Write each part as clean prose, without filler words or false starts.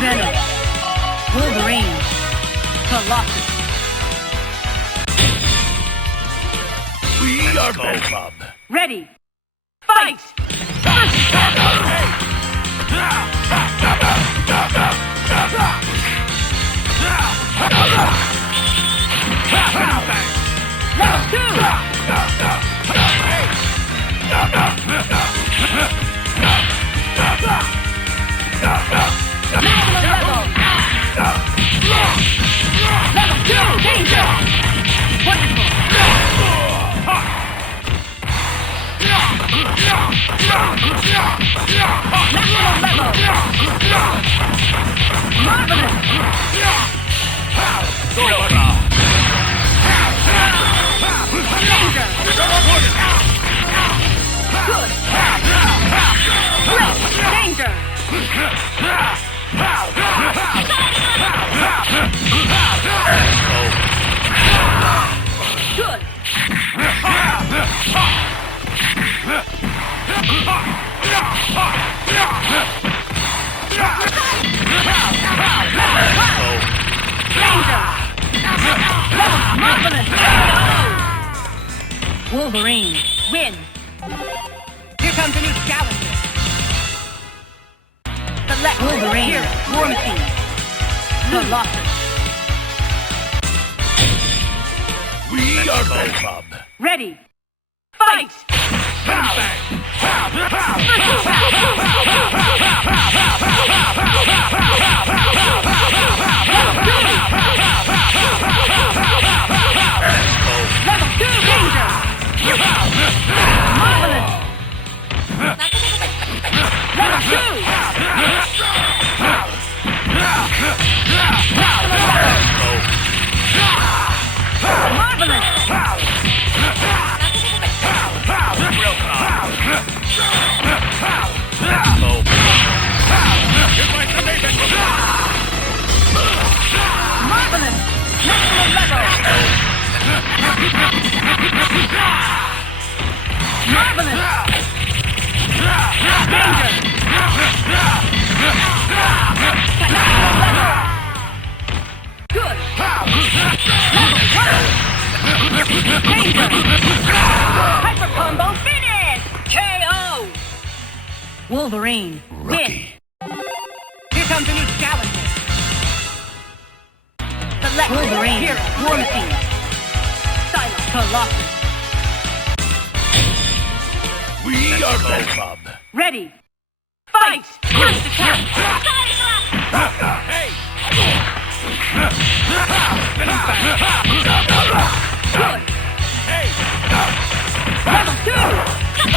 Venom. Wolverine. Colossus. We are Bull Club. Ready. Fight! Level 2! Maximum level! Level 2! Danger! Wonderful! Maximum level! Marvelous! Danger! Good! Great! Danger! Good! Danger! Marvelous! Wolverine, win! Here comes a new challenger. Select Wolverine, here, War Machine. Colossus. We are Bull Club. Ready. Fight! Level 2 danger! Marvelous! Level 2! Marvelous! Marvelous! Maximum level! Marvelous! Danger! Maximum level! Good! Level 1! Danger! Hyper combo finish! KO! Wolverine, win! Here comes a new challenger. Select Wolverine, here, War Machine. Silence, Colossus. We are Bull Club. Ready. Fight! First attack! Hey! Good! Hey! Level 2! Good!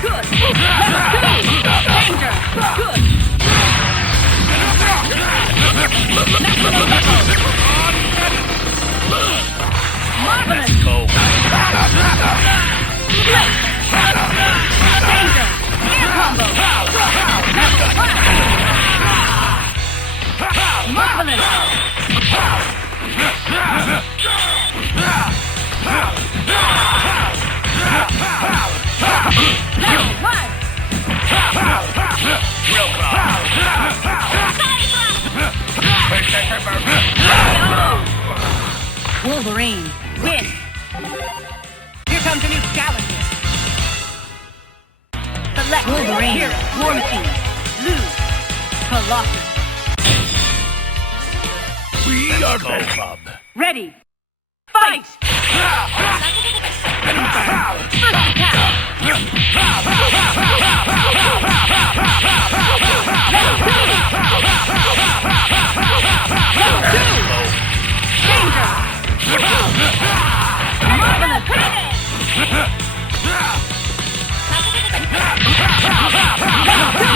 Level 2! Danger! Good! Maximum level! Marvelous! Great! Danger! Air combo! Level 1! Marvelous! Level 1! Wolverine, win! Here comes a new challenger. Select Wolverine, here, War Machine. Lose. Colossus. We are Bull Club. Ready. Fight! First attack! Level 2! Level 2! Danger! Marvelous finish! Level 2!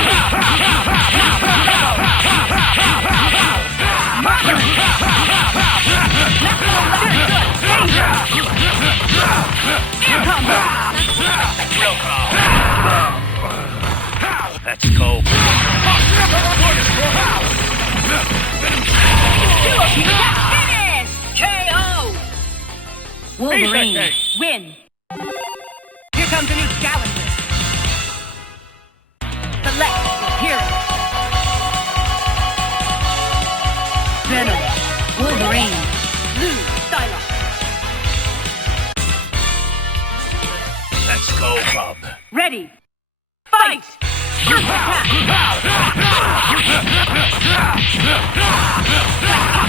Marvelous! Maximum level! Danger! Air combo! Ready. Fight! First attack!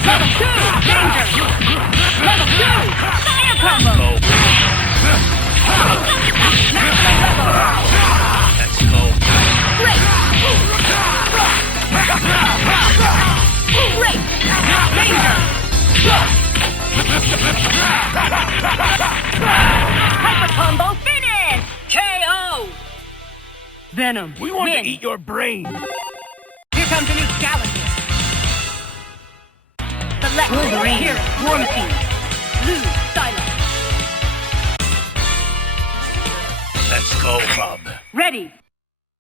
Level 2! Danger! Level 2! Air combo! Let's go. Great! Great! Danger! Hyper combo finish! KO! Venom. We want win. to eat your brain. Here comes a new challenger. Select Wolverine. Here, War Machine. Blue, Silence. Let's go, Bob. Ready.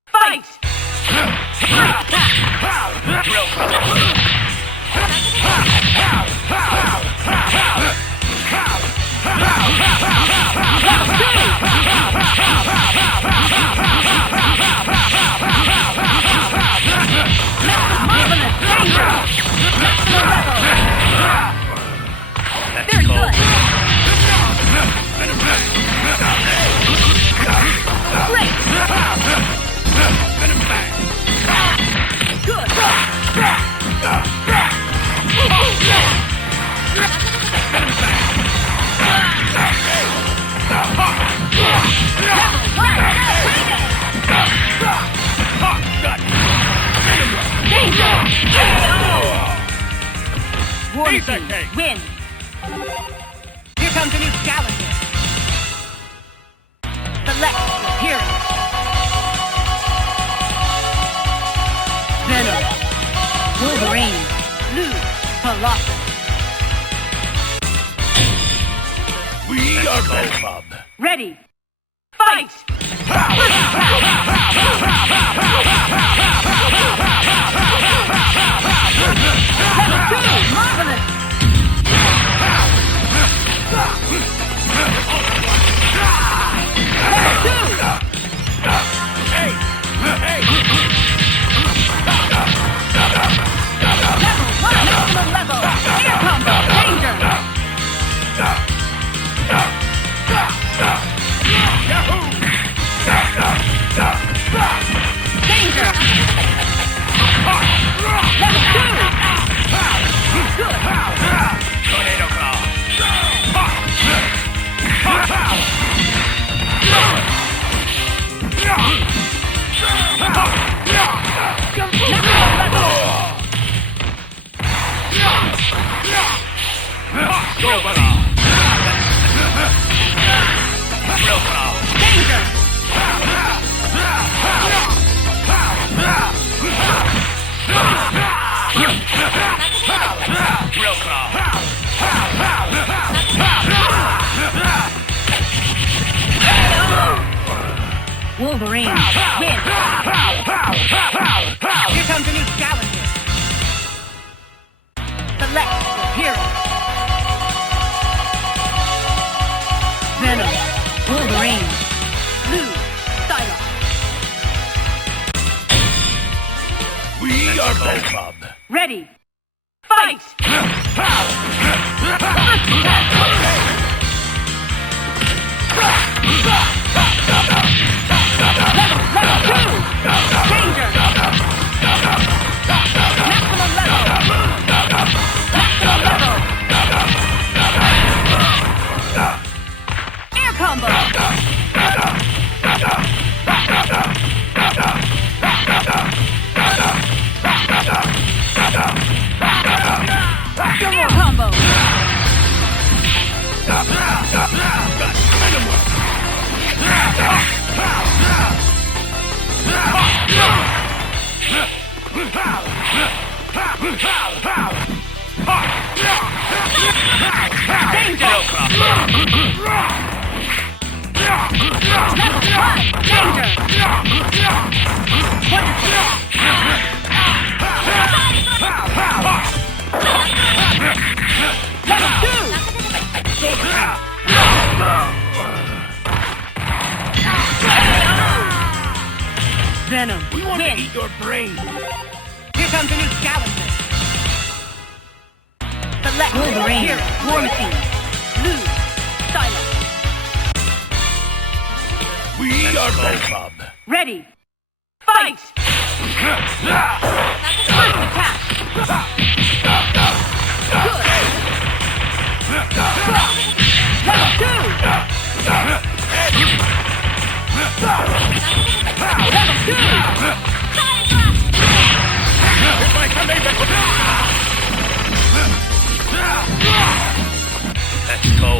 Fight! Marvelous danger! Maximum level! Very good! Great! Good! War Machine, win! Here comes a new challenger. Select your hero. Venom. Wolverine. Blue. Colossus. We are both, Bob. Ready. Fight! Level 2! Marvelous! Level 2! Hey! Hey! Level 1! Maximum level! Air combo! Danger! Yahoo! Danger! Level 2! Good! Tornado claw! Go, brother! Real claw! Danger! Real claw! Wolverine, win! Here comes a new challenger. Select your hero. Venom, Wolverine, Blue, Silence. We are both, Bob. Ready. Fight! Level 2! Danger! Maximum level! Maximum level! Air combo! Air combo! Danger! Level 1! Danger! Level 2! Venom, We want to win! eat your brain. Here comes a new challenger. Select Wolverine. Here, War Machine. Blue, Silence. We We are Bow Club. Ready. Fight! First attack. Good. Level 2. Level 2. Let's go.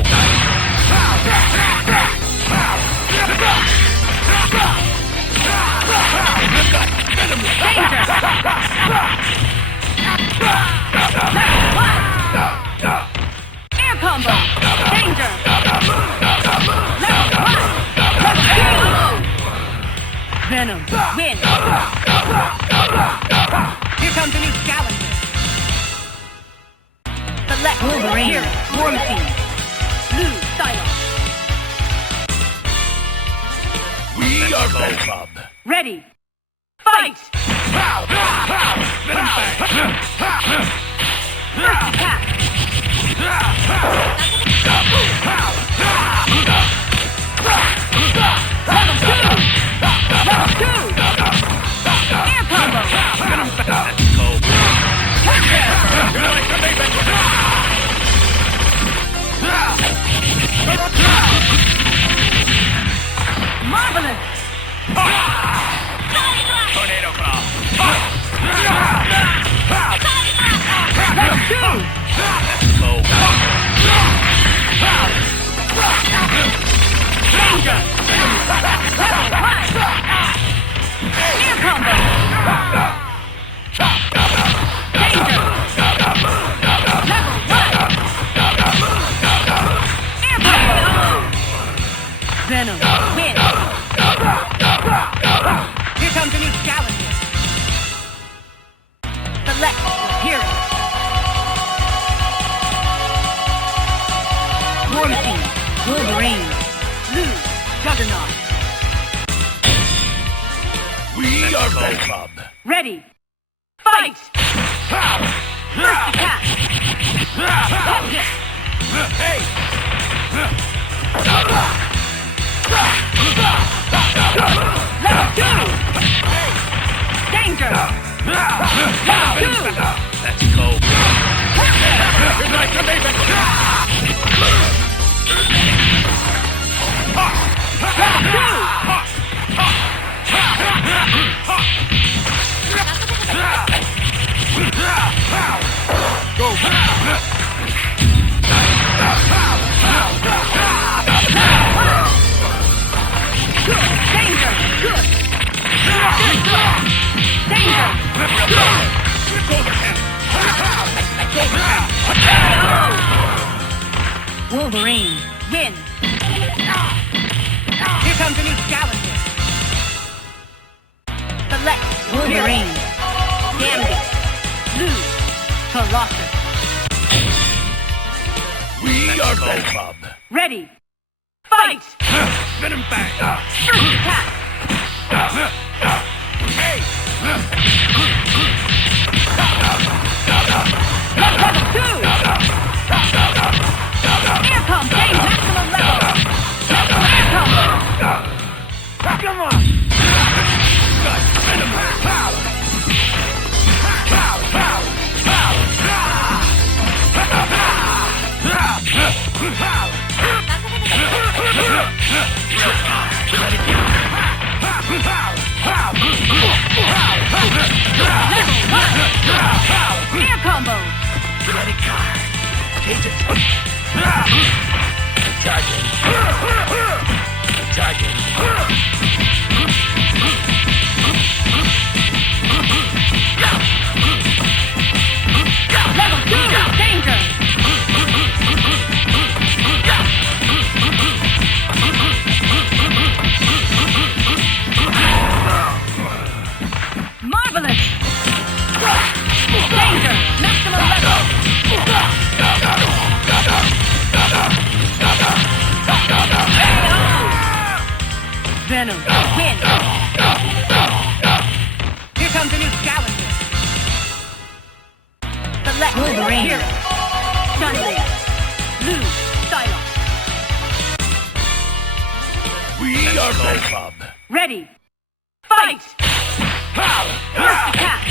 Air combo. Danger. Level 1. Venom. Win. Here comes a new challenger. Select Wolverine. War Machine. Blue. Silence. We are Bow Club. Ready. Fight! First attack! Level 2! Level 2! Air combo! Let's go. Marvelous! Tornado Claw. Level 2! Let's go. Danger! Level 1! Air combo! Danger! Level 1! Air combo! Venom, win! Here comes a new challenger. Select your hero. War Machine, Wolverine, Blue, Juggernaut. We are Bow Club. Ready. Fight! First attack. Hit. Hey! Level 2! Danger! Level 2! Let's go. Go. Danger! Good! Danger! Wolverine, win! Here comes a new challenger. Select Wolverine, Gambit, Blue, Colossus. We are Bow Club. Ready. Fight! Venom back. First attack. Hey! Level 2! Air combo! Maximum level! Air combo! Come on! Venom power! Air combo! Ready card. Cages. Charging. Charging. Level 2! Danger! Marvelous! Danger! Maximum level! Venom, win! Here comes a new challenger. Select Wolverine, hero. Sunblade, Blue, Silence. We are Bow Club. Ready. Fight! First attack!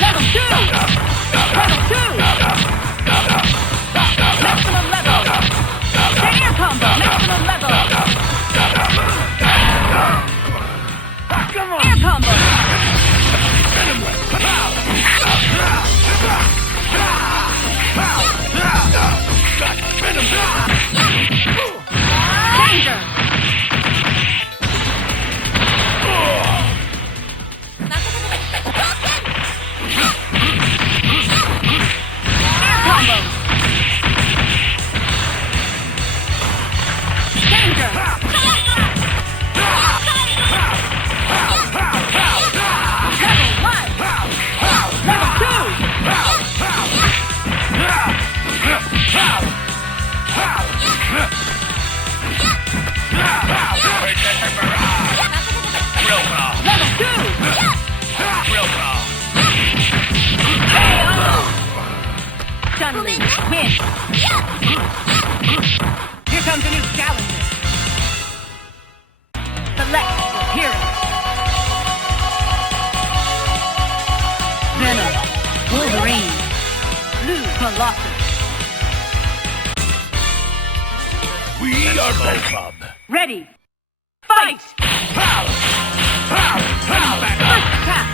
Level 2! Level 2! Maximum level! Air combo! Maximum level! Air combo! Danger! Air combo! Danger! Level 1! Level 2! Level 2! Suddenly, win! Here comes a new challenger. Select your hero. Venom, Wolverine, Blue Colossus. We are Bull Club. Ready. Fight! First attack!